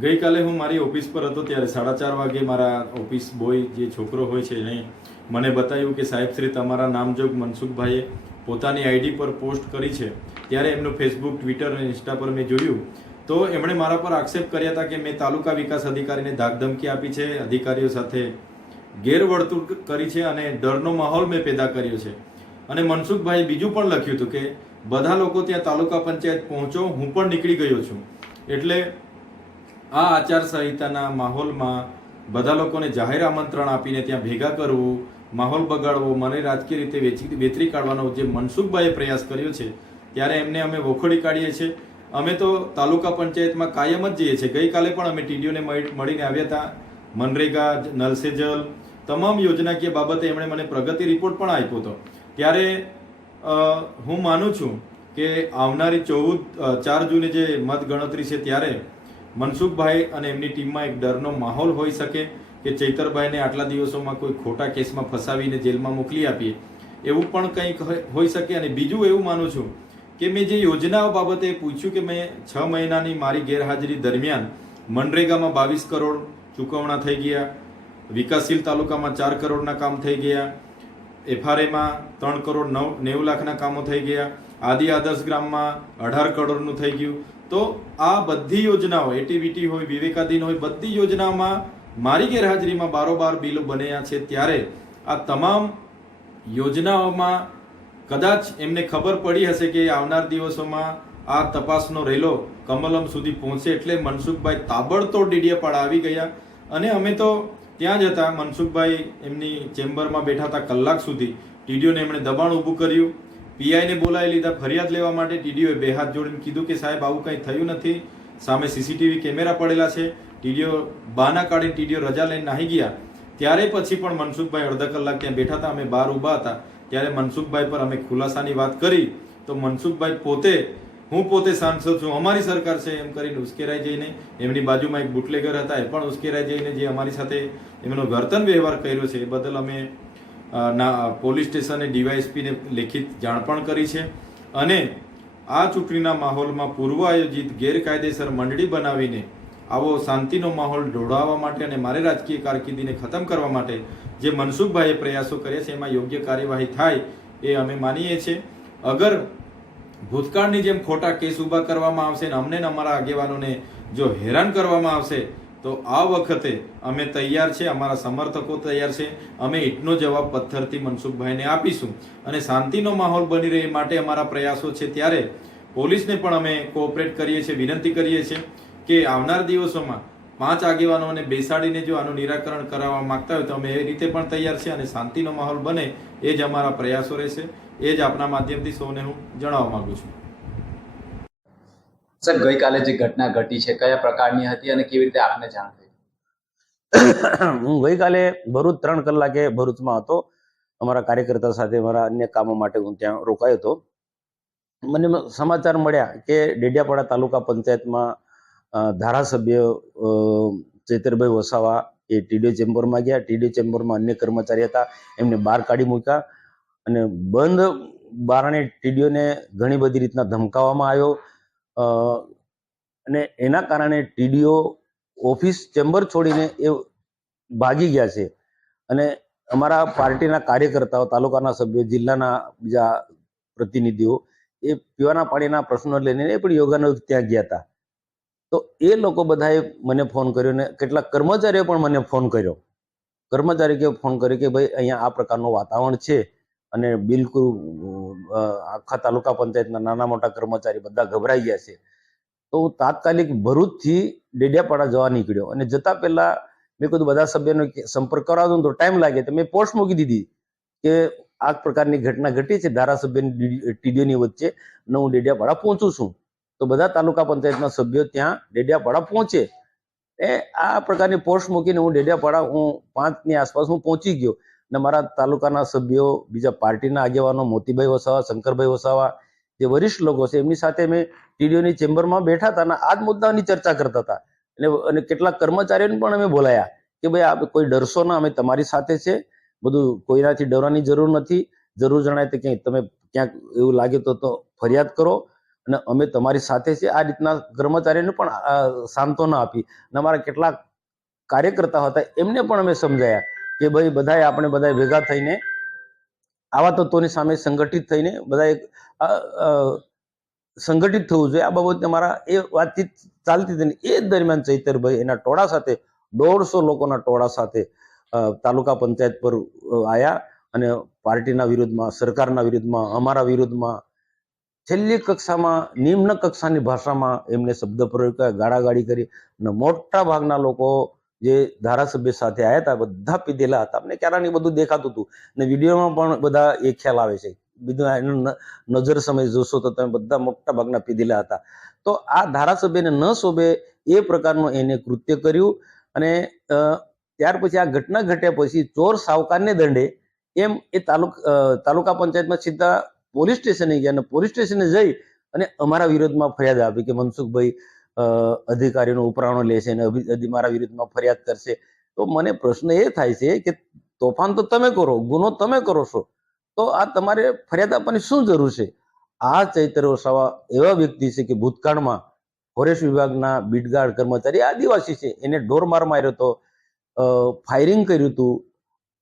ગઈકાલે હું મારી ઓફિસ પર હતો ત્યારે સાડા ચાર વાગે મારા ઓફિસ બોય જે છોકરો હોય છે એને મને બતાવ્યું કે સાહેબ શ્રી તમારા નામજોગ મનસુખભાઈએ પોતાની આઈડી પર પોસ્ટ કરી છે. ત્યારે એમનું ફેસબુક, ટ્વિટર અને ઇન્સ્ટા પર મેં જોયું. તો એમણે મારા પર આક્ષેપ કર્યા હતા કે મેં તાલુકા વિકાસ અધિકારીને ધાકધમકી આપી છે, અધિકારીઓ સાથે ગેરવર્તુળ કરી છે અને ડરનો માહોલ મેં પેદા કર્યો છે. અને મનસુખભાઈએ બીજું પણ લખ્યું હતું કે, બધા લોકો ત્યાં તાલુકા પંચાયત પહોંચો, હું પણ નીકળી ગયો છું. એટલે આ આચારસંહિતાના માહોલમાં બધા લોકોને જાહેર આમંત્રણ આપીને ત્યાં ભેગા કરવું, માહોલ બગાડવો, મને રાજકીય રીતે વેચી વેતરી કાઢવાનો જે મનસુખભાઈએ પ્રયાસ કર્યો છે, ત્યારે એમને અમે વખોડી કાઢીએ છીએ. અમે તો તાલુકા પંચાયતમાં કાયમ જ જઈએ છીએ. ગઈકાલે પણ અમે ટીડીઓને મળીને આવ્યા હતા. મનરેગા નલ સે જલ તમામ યોજનાકીય બાબતે એમણે મને પ્રગતિ રિપોર્ટ પણ આપ્યો હતો. ત્યારે હું માનું છું કે આવનારી ચૌદ ચાર જૂને જે મત ગણતરી છે ત્યારે મનસુખભાઈ અને એમની ટીમમાં એક ડરનો માહોલ હોઈ શકે કે ચૈતરભાઈને આટલા દિવસોમાં કોઈ ખોટા કેસમાં ફસાવીને જેલમાં મોકલી આપીએ, એવું પણ કંઈક હોઈ શકે. અને બીજું એવું માનું છું કે મેં જે યોજનાઓ બાબતે પૂછ્યું કે મેં છ મહિનાની મારી ગેરહાજરી દરમિયાન મનરેગામાં બાવીસ કરોડ ચૂકવણા થઈ ગયા, વિકાસશીલ તાલુકામાં ચાર કરોડના કામ થઈ ગયા, એફઆરએમાં ત્રણ કરોડ નવ, નેવું લાખના કામો થઈ ગયા, આદિ આદર્શ ગ્રામમાં અઢાર કરોડનું થઈ ગયું તો આ બધી યોજનાઓ એટીવીટી હોય, વિવેકાધીન હોય, બધી યોજનામાં મારી ગેરહાજરીમાં બારોબાર બિલ બન્યા છે ત્યારે આ તમામ યોજનાઓમાં કદાચ એમને ખબર પડી હશે કે આવનાર દિવસોમાં આ તપાસનો રેલો કમલમ સુધી પહોંચે એટલે મનસુખભાઈ તાબડતોડ ડીડીયાપાડા આવી ગયા. અને અમે તો ત્યાં જ હતા. મનસુખભાઈ એમની ચેમ્બરમાં બેઠા હતા કલાક સુધી. ટીડીઓને એમણે દબાણ ઊભું કર્યું. પીઆઈને બોલાવી લીધા ફરિયાદ લેવા માટે ટીડીઓએ બે હાથ જોડીને કીધું કે સાહેબ, આવું કંઈ થયું નથી. સામે સીસીટીવી કેમેરા પડેલા છે. ટીડીઓ બાના કાઢીને ટીડીઓ રજા લઈને નાહી ગયા. ત્યારે પછી પણ મનસુખભાઈ અડધા કલાક ત્યાં બેઠા હતા, અમે બહાર ઊભા હતા. ત્યારે મનસુખભાઈ પર અમે ખુલાસાની વાત કરી. તો મનસુખભાઈ પોતે, હું પોતે સાંસદ છું, અમારી સરકાર છે, એમ કરીને ઉશ્કેરાઈ જઈને એમની બાજુમાં એક બુટલેગર હતા, એ પણ ઉશ્કેરાઈ જઈને જે અમારી સાથે એમનો વર્તન વ્યવહાર કર્યો છે, એ બદલ અમે ના, પોલીસ સ્ટેશને ડીવાયએસપીને લેખિત જાણ પણ કરી છે. અને આ ચૂંટણીના માહોલમાં પૂર્વ આયોજિત ગેરકાયદેસર મંડળી બનાવીને આવો શાંતિનો માહોલ ઢોળાવવા માટે અને મારી રાજકીય કારકિર્દીને ખતમ કરવા માટે જે મનસુખભાઈએ પ્રયાસો કર્યા છે, એમાં યોગ્ય કાર્યવાહી થાય એ અમે માનીએ છીએ. અગર ભૂતકાળની જેમ ખોટા કેસ ઊભા કરવામાં આવશે અને અમને અમારા આગેવાનોને જો હેરાન કરવામાં આવશે તો આ વખતે અમે તૈયાર છે, અમારા સમર્થકો તૈયાર છે. અમે ઈટનો જવાબ પથ્થરથી મનસુખભાઈને આપીશું. અને શાંતિનો માહોલ બની રહે માટે અમારા પ્રયાસો છે. ત્યારે પોલીસને પણ અમે કોઓપરેટ કરીએ છીએ, વિનંતી કરીએ છીએ કે આવનાર દિવસોમાં પાંચ આગેવાનોને બેસાડીને જો આનું નિરાકરણ કરાવવા માંગતા હોય તો અમે એ રીતે પણ તૈયાર છીએ અને શાંતિનો માહોલ બને એ જ અમારા પ્રયાસો રહેશે. એ જ આપના માધ્યમથી સૌને હું જણાવવા માગું છું. સર ગઈકાલે જે ઘટના ઘટી છે, કયા પ્રકારની હતી અને કેવી રીતે આપને જાણ થઈ? હું ગઈકાલે ભરૂચ ત્રણ કલાકે ભરૂચમાં હતો. અમારા કાર્યકર્તા સાથે મારા અન્ય કામો માટે હું ત્યાં રોકાયો હતો. મને સમાચાર મળ્યા કે ડેડિયાપાડા તાલુકા પંચાયતમાં ધારાસભ્ય ચેતરભાઈ વસાવા એ ટીડીઓ ચેમ્બરમાં ગયા. ટીડીઓ ચેમ્બરમાં અન્ય કર્મચારી હતા. એમને બહાર કાઢી મૂક્યા અને બંધ બારણે ટીડીઓને ઘણી બધી રીતના ધમકાવવામાં આવ્યો. અને એના કારણે ટીડીઓ ઓફિસ ચેમ્બર છોડીને એ ભાગી ગયા છે. અને અમારા પાર્ટીના કાર્યકર્તાઓ, તાલુકાના સભ્યો, જિલ્લાના બીજા પ્રતિનિધિઓ એ પીવાના પાણીના પ્રશ્નો લઈને એ પણ યોગાનો ત્યાં ગયા હતા. તો એ લોકો બધાએ મને ફોન કર્યો ને કેટલાક કર્મચારીઓ પણ મને ફોન કર્યો. કર્મચારીઓ ફોન કર્યો કે ભાઈ અહીંયા આ પ્રકારનું વાતાવરણ છે. અને બિલકુલ આખા તાલુકા પંચાયતના નાના મોટા કર્મચારી બધા ગભરાઈ ગયા છે. તો હું તાત્કાલિક ભરૂચથી ડેડિયાપાડા જવા નીકળ્યો અને જતા પહેલા મેં કીધું, બધા સભ્યનો સંપર્ક કરાવજો ને તો ટાઈમ લાગે. તો મેં પોસ્ટ મૂકી દીધી કે આ પ્રકારની ઘટના ઘટી છે, ધારાસભ્યની ટીડીઓની વચ્ચે અને હું ડેડિયાપાડા પહોંચું છું. તો બધા તાલુકા પંચાયતના સભ્યો ત્યાં ડેડિયાપાડા પહોંચે. એ આ પ્રકારની પોસ્ટ મૂકીને હું ડેડિયાપાડા, હું પાંચની આસપાસ હું પહોંચી ગયો. અને મારા તાલુકાના સભ્યો, બીજા પાર્ટીના આગેવાનો મોતીભાઈ વસાવા, શંકરભાઈ વસાવા, જે વરિષ્ઠ લોકો છે, એમની સાથે મેં ટીડીઓની ચેમ્બરમાં બેઠા હતા અને આ જ મુદ્દાની ચર્ચા કરતા હતા. અને અને કેટલાક કર્મચારીઓને પણ અમે બોલાયા કે ભાઈ આપ કોઈ ડરશો ના, અમે તમારી સાથે છે. બધું કોઈનાથી ડરવાની જરૂર નથી. જરૂર જણાય તો ક્યાંય તમે ક્યાંક એવું લાગે તો તો ફરિયાદ કરો. અને અમે તમારી સાથે છે. આ રીતના કર્મચારીને પણ સાંત્વના આપી. અને અમારા કેટલાક કાર્યકર્તા હતા, એમને પણ અમે સમજાયા. કે ભાઈ બધાએ આપણે બધા ભેગા થઈને આવા તત્વોની સામે સંગઠિત થઈને અ, સંગઠિત થવું જોઈએ. આ બાબતે મારા એ વાતચીત ચાલતી હતી એ દરમિયાન ચૈતરભાઈ એના ટોળા સાથે દોઢસો લોકોના ટોળા સાથે તાલુકા પંચાયત પર આવ્યા અને પાર્ટીના વિરુદ્ધમાં સરકારના વિરુદ્ધમાં અમારા વિરુદ્ધમાં છેલ્લી કક્ષામાં નિમ્ન કક્ષાની ભાષામાં એમને શબ્દ પ્રયોગ કર્યા ગાળાગાળી કરી અને મોટા ભાગના લોકો જે ધારાસભ્ય સાથે આવ્યા હતા બધા પીધેલા હતા. અમને ક્યારાની બધું દેખાતું હતું. ને વિડીયોમાં પણ બધા એ ખ્યાલ આવે છે. બીજું નજર સમય જોશો તો તમે બધા મોટા ભાગના પીધેલા હતા. તો આ ધારાસભ્યને ન શોભે એ પ્રકારનું એને કૃત્ય કર્યું અને ત્યાર પછી આ ઘટના ઘટ્યા પછી ચોર સાવકારને દંડે એમ એ તાલુક તાલુકા પંચાયતમાં સીધા પોલીસ સ્ટેશને ગયા અને પોલીસ સ્ટેશને જઈ અને અમારા વિરોધમાં ફરિયાદ આપી કે, મનસુખભાઈ અધિકારીનો ઉપરાણો લેશે અને મારા વિરુદ્ધમાં ફરિયાદ કરશે. તો મને પ્રશ્ન એ થાય છે કે તોફાન તો તમે કરો, ગુનો તમે કરો છો. તો આ તમારે ફરિયાદ આપવાની શું જરૂર છે? આ ચૈત્ર વસાવા એવા વ્યક્તિ છે કે ભૂતકાળમાં ફોરેસ્ટ વિભાગના બીટગાર્ડ કર્મચારી, આદિવાસી છે. એને ઢોર માર માર્યો હતો ફાયરિંગ કર્યું હતું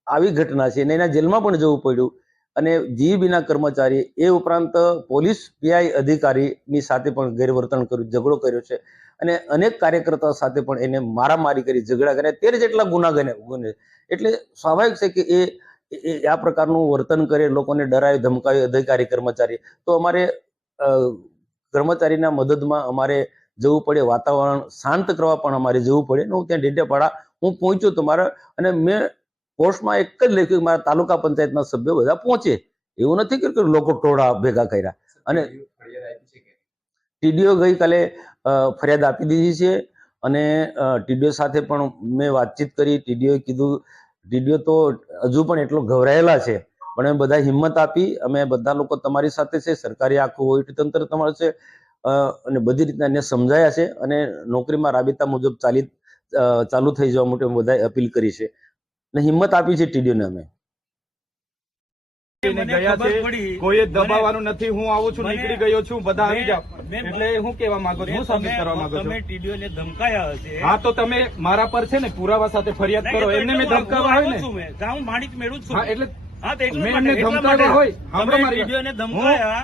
આવી ઘટના છે અને એના જેલમાં પણ જવું પડ્યું. અને જીબીના કર્મચારી એ ઉપરાંત પોલીસ પીઆઈ અધિકારીની સાથે પણ ગેરવર્તન કર્યું, ઝઘડો કર્યો છે. અને અનેક કાર્યકર્તાઓ સાથે પણ એને મારામારી કરી, ઝઘડા કર્યા, તેર જેટલા ગુના ગને એટલે સ્વાભાવિક છે કે એ આ પ્રકારનું વર્તન કરે, લોકોને ડરાવી, ધમકાવી અધિકારી, કર્મચારી. તો અમારે કર્મચારીના મદદમાં અમારે જવું પડે, વાતાવરણ શાંત કરવા પણ અમારે જવું પડે. હું ત્યાં ડેડિયાપાડા હું પહોંચ્યો તો અને મેં પોસ્ટમાં એક જ લખ્યું મારા તાલુકા પંચાયતના સભ્યો બધા પહોંચે. એવું નથી કર્યું કે લોકો ટોળા ભેગા કર્યા. અને ટીડીઓ ગઈકાલે ફરિયાદ આપી દીધી છે. અને ટીડીઓ સાથે પણ મેં વાતચીત કરી. ટીડીઓએ કીધું ટીડીઓ તો હજુ પણ એટલો ગભરાયેલા છે. પણ અમે બધા હિંમત આપી. અમે બધા લોકો તમારી સાથે છે. સરકારી આખું વહીવટી તંત્ર તમારું છે. અને બધી રીતના એને સમજાયા છે. અને નોકરીમાં રાબેતા મુજબ ચાલી ચાલુ થઈ જવા માટે બધા અપીલ કરી છે. અને હિંમત આપી છે ટીડીઓને અમે એને મને ગયા ખબર છે પડી. કોઈએ મને- દબાવવાનું નથી હું આવું છું નીકળી ગયો છું બધા આવી જાઓ એટલે હું કેવા માંગુ છું હું કરવા માંગુ છું તમે ને ધમકાયા હશે હા તો તમે મારા પર છે ને પુરાવા સાથે ફરિયાદ કરો એમને મેં ધમકાવા હોય ને છું મેં. જ્યાં હું માણિક મેળવું છું એટલે હા તો એટલા મેં એમને ધમકાવ્યા હોય. સાંભળો મારી વાત. ધમકાયા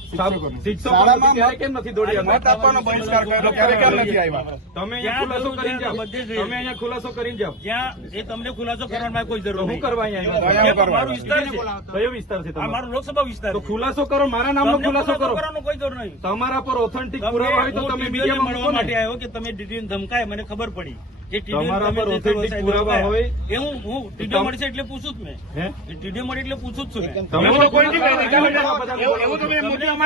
શાળામાં કેમ નથી દોડી મત આપવાનો બહિષ્કાર કર્યો. ત્યારે કેમ નથી આવ્યા? તમે ખુલાસો કરીને જાઓ. તમે અહીંયા ખુલાસો કરીને જાઓ. જ્યાં એ તમને ખુલાસો કરવાની કોઈ જરૂર હું કરવા અહીંયા તો આવ્યા અહીંયા મારો વિસ્તાર છે. કયો વિસ્તાર છે મારો લોકસભા વિસ્તાર તો ખુલાસો કરો મારા નામનો ખુલાસો કરો. કોઈ જરૂર નહીં. તમારા પર ઓથેન્ટિક પુરાવા હોય તો તમે મીડિયામાં મળવા માટે આવ્યો કે તમે ડીડીઓ ધમકાય મને ખબર પડી. કે તમારા પર જે પુરાવા હોય. એ હું હું ટીડીઓ મળશે એટલે પૂછું જ મેં. હે? ટીડીઓ મળે એટલે પૂછું જ છું તમે એવું તો કોઈ નથી. કહી તમે દીધા. એવું- એવું તમે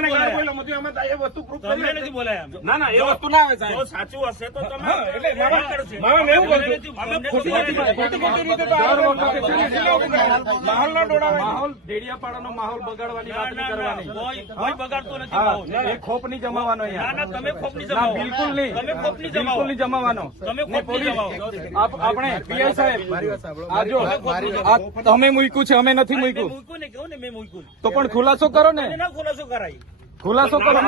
ગાળ બોલ્યો, મોદી અમે એ વસ્તુ પ્રૂફ કરી નથી બોલાયા ના ના એ વસ્તુ ના આવે સાહેબ. સાચું હશે તો તમે એટલે મામા- કરશે. મામા મેં એવું કહ્યું. અમે ખોટી ખોટી- ખોટી ખોટી રીતે તો ને, માહોલ ન દોડાવે માહોલ ડેડિયાપાડાનો માહોલ બગાડવાની વાત નહીં ના, ના, કરવાની. કોઈ કોઈ બગાડતો નથી માહોલ. એ ખોપ નહીં જમાવાનો અહીંયા. ના તમે ખોપની ના જમાવો. બિલકુલ નહીં. તમે ખોપની જમાવો. બિલકુલ નહીં જમાવાનો. તમે ખોપ ખોપની જમાવો. આપણે પીઆઈ સાહેબ આ જો તમે મૂક્યું છે અમે નથી મૂક્યું. મૂક્યું ને કેવું ને મેં મૂક્યું. તો પણ ખુલાસો કરો ને. મને ના ખુલાસો કરાય. ખુલાસો કરો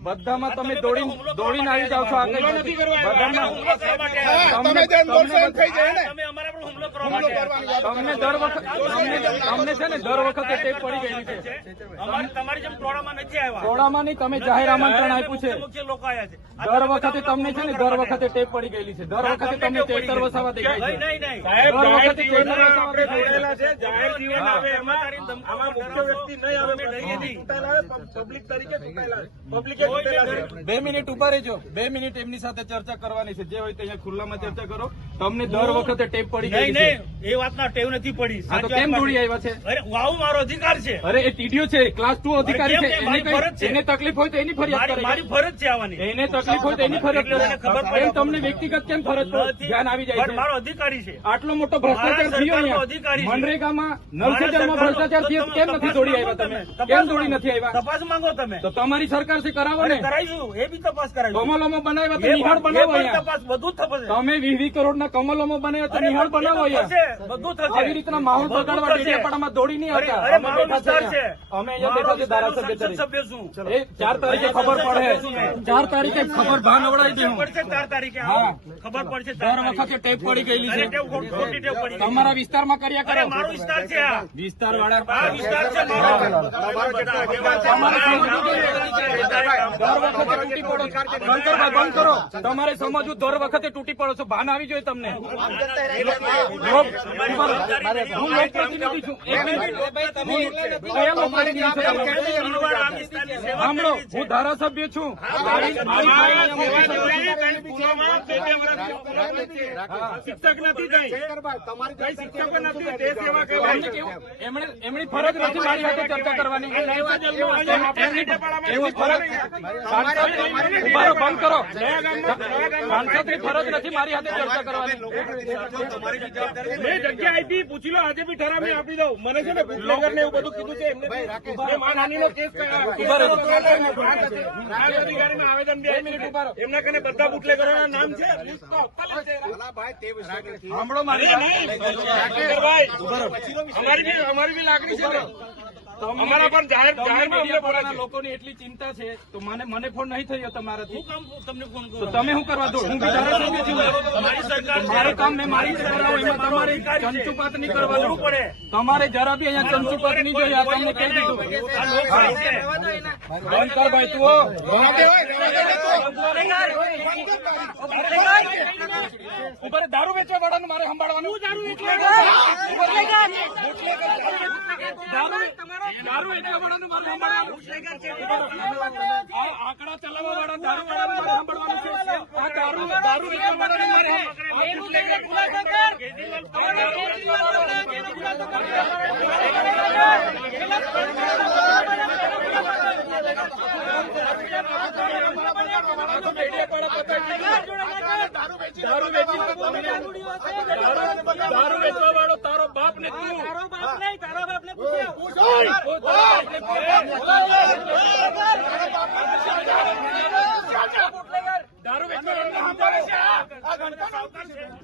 બધામાં તમે દોડી દોડીને દોડીને આવી જાવ છો આગળ. બધામાં તમને દર વખત તમને છે ને દર વખતે ટેપ પડી ગયેલી છે તમારી જેમ ટોળામાં નથી આવ્યા. ટોળામાં નહીં તમે જાહેર આમંત્રણ આપ્યું છે. લોકો આવ્યા છે. દર વખતે તમને છે ને દર વખતે ટેપ પડી ગયેલી છે. દર વખતે તમને ચેતર વસાવા દેખાય છે. દર વખતે જીવનમાં ચેતર વસાવા છે. જાહેર જીવન આવે એમાં આમાં મુખ્ય વ્યક્તિ નહીં આવે પબ્લિક તરીકે બે મિનિટ ઊભા રહેજો. બે મિનિટ એમની સાથે ચર્ચા કરવાની છે. જે હોય તે અહીંયા ખુલ્લામાં ચર્ચા કરો. તમને દર વખતે ટેપ પડી નહીં ગયેલી એ વાતના ટેવ નથી પડી. તો કેમ દોડી આવ્યા છે? અરે હું મારો અધિકાર છે. અરે એ ટીડીઓ છે ક્લાસ ટુ અધિકારી છે કેમ નહીં? મારી એને કઈ- ફરજ છે. એને તકલીફ હોય તો એની ફરિયાદ કરે. મારી ફરજ છે આવવાની. એને તકલીફ હોય તો એની ફરજ એટલે ખબર પડે. તમને વ્યક્તિગત કેમ ફરજ ધ્યાન આવી જાય મારો અધિકારી છે. આટલો મોટો ભ્રષ્ટાચાર થયો અધિકારી મનરેગામાં નલ મારા સે જલમાં સરકારનો- ભ્રષ્ટાચાર થયો કેમ નથી દોડી આવ્યા તમે? કેમ દોડી નથી આવ્યા? તપાસ માંગો તમે. તો તમારી સરકારથી કરાવો ને. કરાવીશું એ બી તપાસ કરાવી કમલોમાં બનાવ્યા તો નિહાળ બનાવો તપાસ બધું થશે. તમે વીસ કરોડના કમલોમાં બનાવ્યા તો નિહાળ બનાવો બધું થશે. આવી રીતના માહોલ બગાડવા. ડેડિયાપાડામાં દોડી નહીં આવતા. અમે બેઠા છે. છે. અમે અહીંયા બેઠા છે ધારાસભ્ય તરીકે. એ ચાર તારીખે ખબર પડે. ચાર તારીખે ખબર ભાન અવડાવી દે ચાર તારીખે હા. ખબર પડશે દર વખતે ટેપ પડી ગયેલી છે. તમારા વિસ્તારમાં કર્યા કરે. મારો વિસ્તાર છે આ. વિસ્તાર વાળા આ વિસ્તાર છે. દર વખતે તૂટી પડો. બંધ કરો બંધ કરો તમારે સમજવું દર વખતે તૂટી પડો છો. ભાન આવી જોઈએ તમને. હું લોકપ્રતિનિધિ છું સાંભળો. હું ધારાસભ્ય છું. શિક્ષક નથી એમની ફરજ નથી મારી સાથે ચર્ચા કરવાની એમની ફરજ બંધ કરો સાંસદની ફરજ નથી મારી સાથે ચર્ચા કરવાની મેં જગ્યા આપી પૂછી લો આજે બી ઠરાવ મેં આપી દઉં. મને છે ને બુટલેગર ને એવું બધું કીધું છે એમને નો કેસ. ઊભા આવેદન બી આપ્યું. એમના કને બધા બુટલેગરોના નામ છે. અમારી બી અમારી બી લાગણી છે ને. અમારા પણ જાહેર. લોકોની એટલી ચિંતા છે તો મને મને ફોન નહીં થયો તમારાથી. તમને ફોન તો તમે શું કરવા દો? હું બી ધારાસભ્ય છું મારી સરકાર છે. કામ મેં મારી કરાવો એમાં તમારે ચંચુપાત નહીં કરવાનું કરવું પડે. તમારે જરા બી અહીંયા ચંચુપાત નહીં જોઈએ આ તમને કહી દીધું. બંધ કર ભાઈ તું ઉપર દારૂ વેચવા વાળાનું મારે સંભાળવાનું. દારૂ વેચવા દારૂ વેચવા વાળાનું મારે સંભાળવાનું આ આંકડા ચલાવવા વાળા દારૂ વાળાનું મારે સંભાળવાનું છે આ દારૂ દારૂ વેચવા વાળાનું મારે આ બુટલેગર ખુલાસો કર. આ દારૂ વેચવા વાળાનું કેનો ખુલાસો કર. દારૂ વેચી દારૂ દારૂ વેચવા વાળો તારો બાપ ને તું દારૂ વેચવા વાળાને સમજાવો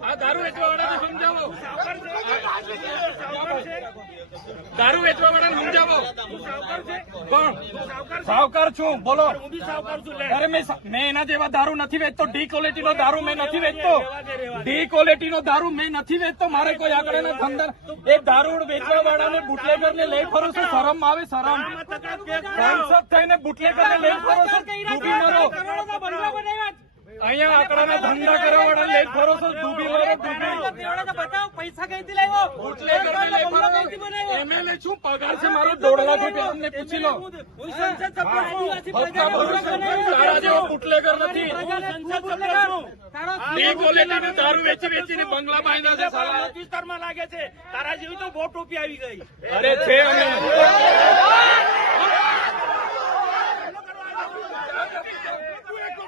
આ દારૂ વેચવા વાળાને સમજાવો દારૂ વેચવા વાળાને સમજાવો કોણ સાવકાર છું બોલો મેં એના જેવા દારૂ નથી વેચતો ડી ક્વોલિટી નો દારૂ મેં નથી વેચતો ડી ક્વોલિટી નો દારૂ મેં નથી વેચતો મારે કોઈ આગળ એના ધંધા એ દારૂ વેચવા વાળાને બુટલેગર ને લઈ ફરો છો શરમ આવે શરમ સાંસદ થઈને બુટલેગર ને લઈ ફરો છો ડૂબી મરો અહીંયા આંકડાના ધંધા કરવા વાળા લઈ ભરોસો ડૂબી મરો ડૂબી પૈસા કઈથી લાવ્યો? બુટલેગર ને લઈ ફરો છો એમએલએ શું પગાર છે મારો દોઢ લાખ રૂપિયા અમને પૂછી લો. છું. બુટલેગર નથી. ડી ક્વોલિટી નું દારૂ વેચી વેચીને બંગલા બાંધ્યા છે સાલા. વિસ્તારમાં લાગે છે. તારા જેવી તો વોટ ટોપી આવી ગઈ. અરે છે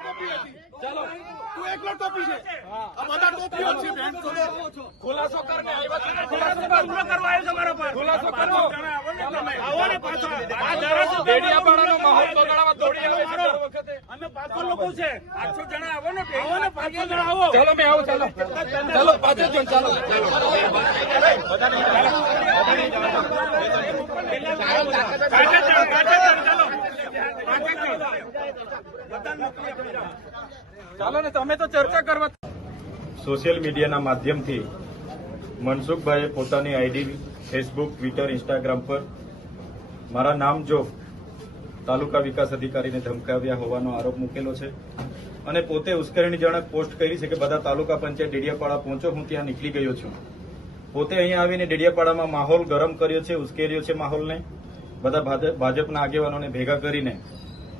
અમે ચાલો. તું એકલો ટોપી છે. આ બધા ટોપીઓ છે બેન. ખુલાસો કરને આવ્યા છે. ખુલાસો કરવા આવ્યો છે મારા પર ખુલાસો કરો. આવો ને પાછો. આ ધારાસભ્ય ડેડિયાપાડાનો માહોલ બગાડવા દોડી આવે છે વખતે. અમે પાંચસો લોકો છે. આઠસો જણા આવો ને આવો ને પાંચસો જણા આવો. ચાલો મેં આવું ચાલો. ચાલો પાછળ જો ચાલો. ચાલો, ચાલો, ને તમે તો ચર્ચા કરવા સોશિયલ મીડિયાના માધ્યમથી મનસુખભાઈએ પોતાની આઈડી ફેસબુક ટ્વિટર ઇન્સ્ટાગ્રામ પર મારા નામ જો તાલુકા વિકાસ અધિકારીને ધમકાવ્યા હોવાનો આરોપ મૂકેલો છે. અને પોતે ઉશ્કેરણીજનક પોસ્ટ કરી છે કે બધા તાલુકા પંચાયત ડેડિયાપાડા પહોંચો હું ત્યાં નીકળી ગયો છું. પોતે અહીંયા આવીને ડેડિયાપાડામાં માહોલ ગરમ કર્યો છે ઉશ્કેર્યો છે માહોલને. બધા ભાજપ- ભાજપના આગેવાનોને ભેગા કરીને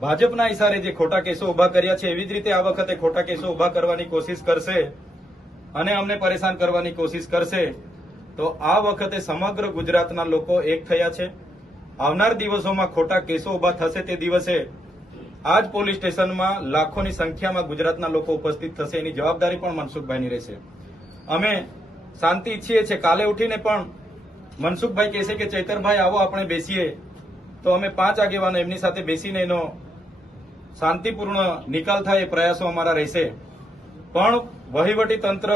ભાજપના ઇશારે જે ખોટા કેસો ઊભા કર્યા છે, એવી જ રીતે આ વખતે ખોટા કેસો ઊભા કરવાની કોશિશ કરશે અને અમને પરેશાન કરવાની કોશિશ કરશે, તો આ વખતે સમગ્ર ગુજરાતના લોકો એક થયા છે. આવનાર દિવસોમાં ખોટા કેસો ઊભા થશે તે દિવસે આ જ પોલીસ સ્ટેશનમાં લાખોની સંખ્યામાં ગુજરાતના લોકો ઉપસ્થિત થશે, એની જવાબદારી પણ મનસુખભાઈની રહેશે. અમે શાંતિ ઈચ્છીએ છીએ, કાલે ઉઠીને પણ મનસુખભાઈ કહેશે કે, ચૈતરભાઈ, આવો, આપણે બેસીએ. તો અમે પાંચ આગેવાનો એમની સાથે બેસીને એનો શાંતિપૂર્ણ નિકાલ થાય એ પ્રયાસો અમારા રહેશે. પણ વહીવટી તંત્ર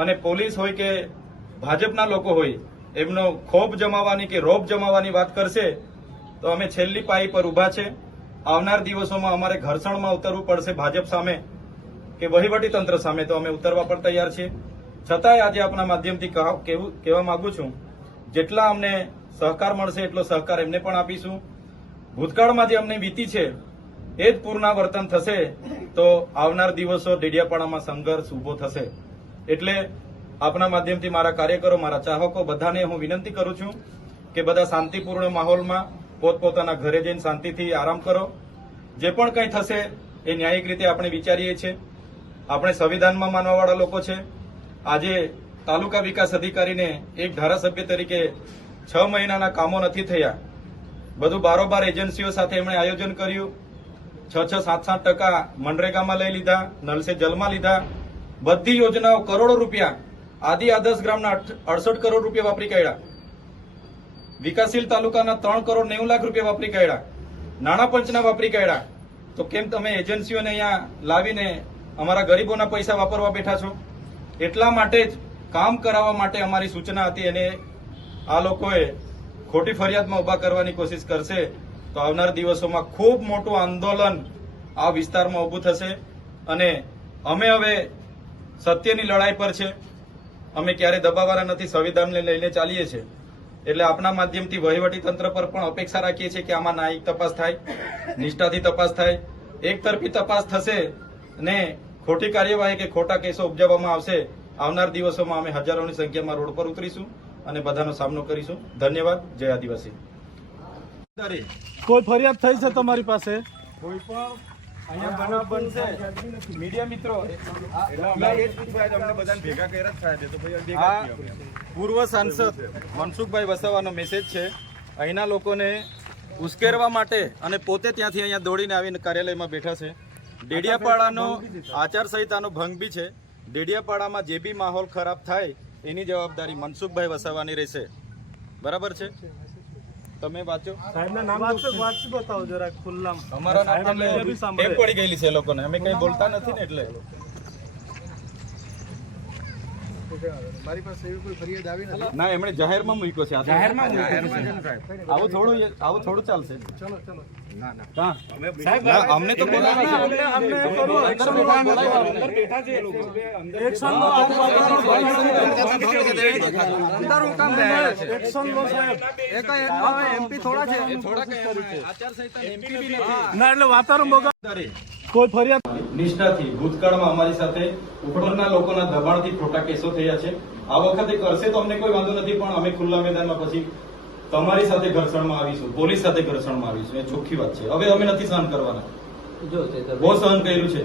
અને પોલીસ હોય કે ભાજપના લોકો હોય, એમનો ખોફ જમાવવાની કે રોપ જમાવવાની વાત કરશે, તો અમે છેલ્લી પાઈ પર ઊભા છે. આવનાર દિવસોમાં અમારે ઘર્ષણમાં ઉતરવું પડશે ભાજપ સામે કે વહીવટી તંત્ર સામે, તો અમે ઉતરવા પણ તૈયાર છીએ. છતાંય આજે આપના માધ્યમથી કહેવા માંગુ છું, જેટલા અમને સહકાર મળશે એટલો સહકાર એમને પણ આપીશું. ભૂતકાળમાં જે અમને વીતી છે એ જ પુનરાવર્તન થશે તો આવનાર દિવસો ડેડિયાપાડામાં સંઘર્ષ ઊભો થશે. એટલે આપના માધ્યમથી મારા કાર્યકરો, મારા ચાહકો બધાને હું વિનંતી કરું છું કે બધા શાંતિપૂર્ણ માહોલમાં પોતપોતાના ઘરે જઈને શાંતિથી આરામ કરો. જે પણ કંઈ થશે એ ન્યાયિક રીતે આપણે વિચારીએ છીએ. આપણે સંવિધાનમાં માનવાવાળા લોકો છે. આજે તાલુકા વિકાસ અધિકારીને એક ધારાસભ્ય તરીકે છ મહિનાના કામો નથી થયા. બધું બારોબાર એજન્સીઓ સાથે એમણે આયોજન કર્યું. છ છ, સાત સાત ટકા મનરેગામાં લઈ લીધા, નલસે જલમાં લીધા. બધી યોજનાઓ કરોડો રૂપિયા, આદિ આદર્શ ગ્રામના અડસઠ કરોડ રૂપિયા વાપરી કાઢ્યા. વિકાસશીલ તાલુકાના ત્રણ કરોડ નેવું લાખ રૂપિયા વાપરી કાઢ્યા. નાણાં પંચના વાપરી કાઢ્યા. તો કેમ તમે એજન્સીઓને અહીંયા લાવીને અમારા ગરીબોના પૈસા વાપરવા બેઠા છો? એટલા માટે જ કામ કરાવવા માટે અમારી સૂચના હતી અને આ લોકોએ ખોટી ફરિયાદમાં ઊભા કરવાની કોશિશ કરશે. તો આવનાર દિવસોમાં ખૂબ મોટું આંદોલન આ વિસ્તારમાં ઊભું થશે અને અમે હવે સત્યની લડાઈ પર છે. અમે ક્યારે દબાવવાના નથી, સંવિધાનને લઈને ચાલીએ છીએ. એટલે આપણા માધ્યમથી વહીવટી તંત્ર પર પણ અપેક્ષા રાખીએ છીએ કે આમાં ન્યાયિક તપાસ થાય, નિષ્ઠાથી તપાસ થાય એક તરફી તપાસ થશે ને ખોટી કાર્યવાહી કે ખોટા કેસો ઉપજાવવામાં આવશે, આવનાર દિવસોમાં અમે હજારોની સંખ્યામાં રોડ પર ઉતરીશું અને બધાનો સામનો કરીશું. ધન્યવાદ. જય આદિવાસી. કોઈ ફરિયાદ થઈ છે તમારી પાસે? કોઈ પણ અહીંયા બનાવ બનશે. મીડિયા મિત્રો આ પૂર્વ સાંસદ મનસુખભાઈ વસાવાનો મેસેજ છે અહીંના લોકોને ઉશ્કેરવા માટે અને પોતે ત્યાંથી અહીંયા દોડીને આવીને કાર્યાલયમાં બેઠા છે. ડેડિયાપાડાનો આચારસંહિતાનો ભંગ બી છે. ડેડિયાપાડામાં જે બી માહોલ ખરાબ થાય એની જવાબદારી મનસુખભાઈ વસાવાની રહેશે. બરાબર છે? તમે વાંચો. સાહેબના નામ વાંચો વાંચી બતાવો જરા ખુલ્લામ. અમારા નામ ટેપ પડી ગયેલી છે લોકોને. અમે કઈ બોલતા નથી ને એટલે. ના એમણે જાહેરમાં મૂક્યો છે. જાહેરમાં આવું થોડું આવું થોડું ચાલશે. ચલો ના, કોઈ ફરિયાદ નિષ્ઠાથી, ભૂતકાળમાં અમારી સાથે ઉપરના લોકોના દબાણથી ખોટા કેસો થયા છે. આ વખતે કરશે તો અમને કોઈ વાંધો નથી, પણ અમે ખુલ્લા મેદાનમાં પછી તમારી સાથે ઘર્ષણમાં આવીશું પોલીસ સાથે ઘર્ષણમાં આવીશું એ ચોખ્ખી વાત છે. હવે અમે નથી સહન કરવાના. જો બહુ સહન કર્યું છે.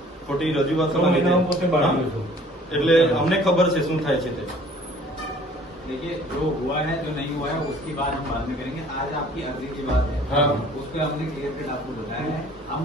ખોટી રજૂઆતો એટલે અમને ખબર છે શું થાય છે તે देखिए जो हुआ है जो नहीं हुआ है उसकी बात हम बाद में करेंगे आज आपकी अर्जी की बात है हाँ। उस पर हमने क्लियर कट आपको बताया है हम